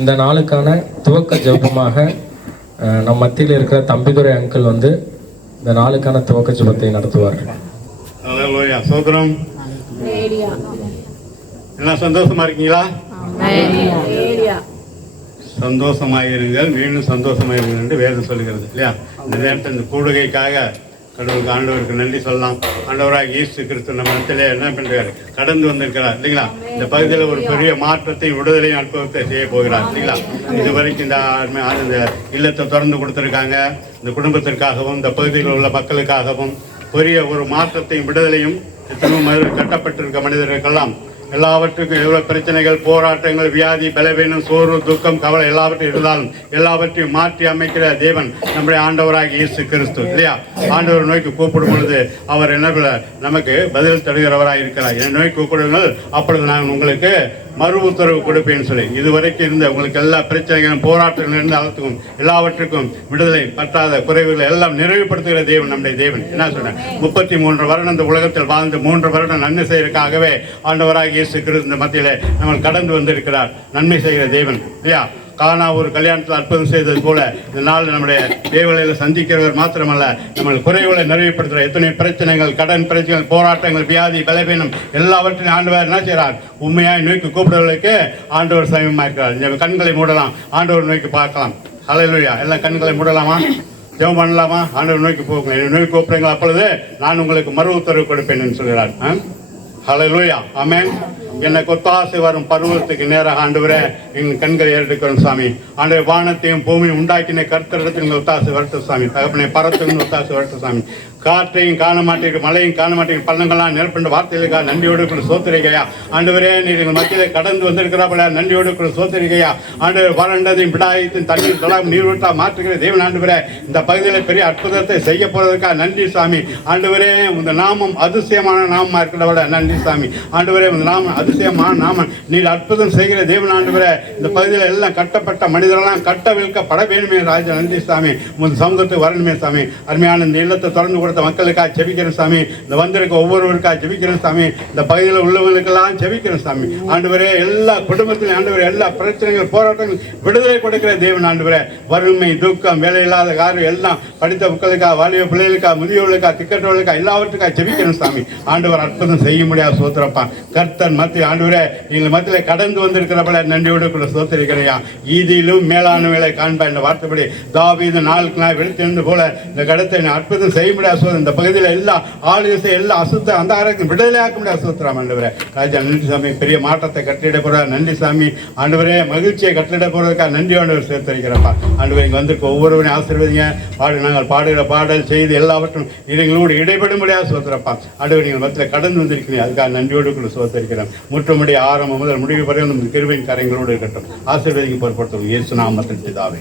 இந்த நாளுக்கான துவக்க ஜெபமாக நம் மத்தியில் இருக்கிற தம்பிதுரை அங்கிள் வந்து இந்த நாளுக்கான துவக்க ஜெபத்தை நடத்துவார். ஹalleluya. சோதரம். எல்லாம் சந்தோஷமா இருக்கீங்களா? சந்தோஷமாயிருங்கள். மீண்டும் சந்தோஷமாயிருங்கள் என்று வேதம் சொல்லுகிறது இல்லையா? இந்த நேரத்தில் இந்த கூடுகைக்காக கடவுளுக்கு ஆண்டவருக்கு நன்றி சொல்லலாம். ஆண்டவராக இயேசு கிறிஸ்து நம்ம இடத்துல என்ன பண்றாரு? கடந்து வந்திருக்கிறார். இல்லைங்களா? இந்த பகுதியில் ஒரு பெரிய மாற்றத்தையும் விடுதலையும் அனுபவத்தை செய்ய போகிறார். இல்லைங்களா? இதுவரைக்கும் இந்த ஆண்மை- இந்த இல்லத்தை திறந்து கொடுத்துருக்காங்க. இந்த குடும்பத்திற்காகவும் இந்த பகுதியில் உள்ள மக்களுக்காகவும் பெரிய ஒரு மாற்றத்தையும் விடுதலையும் திரும்ப கட்டப்பட்டிருக்க மனிதர்களுக்கெல்லாம் எல்லாவற்றுக்கும் எவ்வளவு பிரச்சனைகள் போராட்டங்கள் வியாதி பலவீனம் சோர்வு துக்கம் கவலை எல்லாவற்றையும் இருந்தாலும் எல்லாவற்றையும் மாற்றி அமைக்கிற தேவன் நம்முடைய ஆண்டவராக இயேசு கிறிஸ்து. இல்லையா? ஆண்டவர் நோய்க்கு கூப்பிடும் பொழுது அவர் என்ன நமக்கு பதில் தருகிறவராக இருக்கிறார் என் நோய் கூப்பிடுங்கள் அப்பொழுது நான் உங்களுக்கு மறு உத்தரவு கொடுப்பேன்னு சொல்லி. இதுவரைக்கும் இருந்த உங்களுக்கு எல்லா பிரச்சனைகளும் போராட்டங்களிலிருந்து இருந்து எல்லாவற்றுக்கும் விடுதலை பற்றாத குறைவுகளை எல்லாம் நிறைவுபடுத்துகிற தேவன் நம்முடைய தேவன். என்ன சொன்னேன் முப்பத்தி மூன்று வருடம் இந்த உலகத்தில் வாழ்ந்து மூன்று வருடம் நன்மை செய்வதற்காகவே ஆண்டவராக இயேசு கிறிஸ்து இந்த நம்ம கடந்து வந்திருக்கிறார். நன்மை செய்கிற தேவன். இல்லையா? காணா ஒரு கல்யாணத்தில் அற்புதம் செய்தது போல இந்த நாள் நம்முடைய தேவலையில் சந்திக்கிறவர் மாத்திரமல்ல நம்ம குறைவுகளை நிறைவுப்படுத்துகிற எத்தனை பிரச்சனைகள் கடன் பிரச்சனைகள் போராட்டங்கள் வியாதி பலவீனம் எல்லாவற்றையும் ஆண்டவர் என்ன செய்கிறார் உண்மையாய் நோய்க்கு கூப்பிடுவதற்கு ஆண்டவர் சமயமாக இருக்கிறார் இந்த கண்களை மூடலாம் ஆண்டவர் நோய்க்கு பார்க்கலாம். ஹalleluya எல்லாம் கண்களை மூடலாமா? ஜெபம் பண்ணலாமா? ஆண்டவர் நோய்க்கு போங்க என்னை நோய் கூப்பிடுங்க அப்பொழுது நான் உங்களுக்கு மறு உத்தரவு கொடுப்பேன் சொல்கிறார். ஆ? லூயா ஆமென் என்னை கொத்தாசை வரும் பருவத்துக்கு நேராக ஆண்டவரே எங்கள் கண்களை ஏறெடுக்கிறோம் சாமி ஆண்டவர் வானத்தையும் பூமியும் உண்டாக்கின கர்த்தரிடத்தில் ஒத்தாசை வரட்டும் சாமி தகப்பனை பரத்துக்கு ஒத்தாசை வரட்டும் சாமி காற்றையும் காண மாட்டேங்க மழையும் காண மாட்டேங்க பள்ளங்களாம் நெருப்பண்ட வார்த்தைகளுக்காக நன்றியோடு கூட சோத்திரிகையா? ஆண்டவரே நீர் எங்கள் மத்தியில் கடந்து வந்திருக்கிறாப்பல நன்றியோடு கூட சோத்திரிகையா? ஆண்டவர் வறண்டதையும் விடாயத்தையும் தண்ணீர் தொடர் நீர் விட்டா மாற்றுகிற தேவன் ஆண்டவரே இந்த பகுதியில் பெரிய அற்புதத்தை செய்ய போறதுக்காக நன்றி சாமி ஆண்டவரே இந்த நாமம் அதிசயமான நாமமாக இருக்கிறவட நன்றி சாமி ஆண்டவரே இந்த நாமம் அதிசயமான நாமம் நீர் அற்புதம் செய்கிற தேவன் இந்த பகுதியில் எல்லாம் கட்டப்பட்ட மனிதரெல்லாம் கட்ட விழ்க்கப்பட வேணுமே ராஜா நன்றி சாமி. உன் சமூகத்துக்கு வரணுமே சாமி. அருமையான இந்த இல்லத்தை திறந்து கொடுத்த மக்களுக்காக ஜெபிக்கிறேன் சாமி. இந்த வந்திருக்க ஒவ்வொருவருக்காக ஜெபிக்கிறேன் சாமி. இந்த பகுதியில் உள்ளவர்களுக்கெல்லாம் ஜெபிக்கிறேன் சாமி. ஆண்டுவரே எல்லா குடும்பத்திலும் ஆண்டுவரே எல்லா பிரச்சனைகள் போராட்டங்கள் விடுதலை கொடுக்கிற தேவன் ஆண்டுவரே வறுமை துக்கம் வேலை இல்லாத காரியம் எல்லாம் படித்த மக்களுக்காக வாலிப பிள்ளைகளுக்காக முதியோர்களுக்காக திக்கற்றவர்களுக்காக எல்லாவற்றுக்காக ஜெபிக்கிறேன் சாமி. ஆண்டவர் அற்புதம் செய்ய முடியாத சோத்திரப்பா. கர்த்தன் மத்திய ஆண்டவரே நீங்கள் மத்தியில் கடந்து வந்திருக்கிறபல நன்றியோடு கூட சோத்திரிக்கிறையா ஈதியிலும் மேலான காண்பா இந்த வார்த்தைப்படி தாவீது நாளுக்கு நாள் வெளித்திருந்து போல இந்த கடத்தை நான் அற்புதம் செய்ய முடியாது சோதனை. இந்த பகுதியில் எல்லா ஆளுகை எல்லா அசுத்த அந்த ஆரோக்கியம் விடுதலையாக்க முடியாது சோத்திரம் ஆண்டவரே. ராஜா நன்றி சாமி பெரிய மாற்றத்தை கட்டிட போகிறார் நன்றி சாமி ஆண்டவரே மகிழ்ச்சியை கட்டிட போகிறதுக்காக நன்றி ஆண்டவர் சேர்த்திருக்கிறப்பா ஆண்டவர் இங்கே வந்திருக்க ஒவ்வொருவரையும் ஆசீர்வதிங்க. பாடு நாங்கள் பாடுகிற பாடல் செய்து எல்லாவற்றும் இதுங்களோடு இடைபட முடியாத சோத்திரப்பா ஆண்டவர் நீங்கள் மத்தியில் கடந்து வந்திருக்கிறீங்க. அதுக்காக நன்றியோடு கூட சோத்திருக்கிறேன் முற்றுமுடி ஆரம்பம் முதல் முடிவு வரையும் கிருவின் கரைங்களோடு இருக்கட்டும். ஆசீர்வதிக்கு பொருட்படுத்தும் இயேசு நாமத்தில் பிதாவே.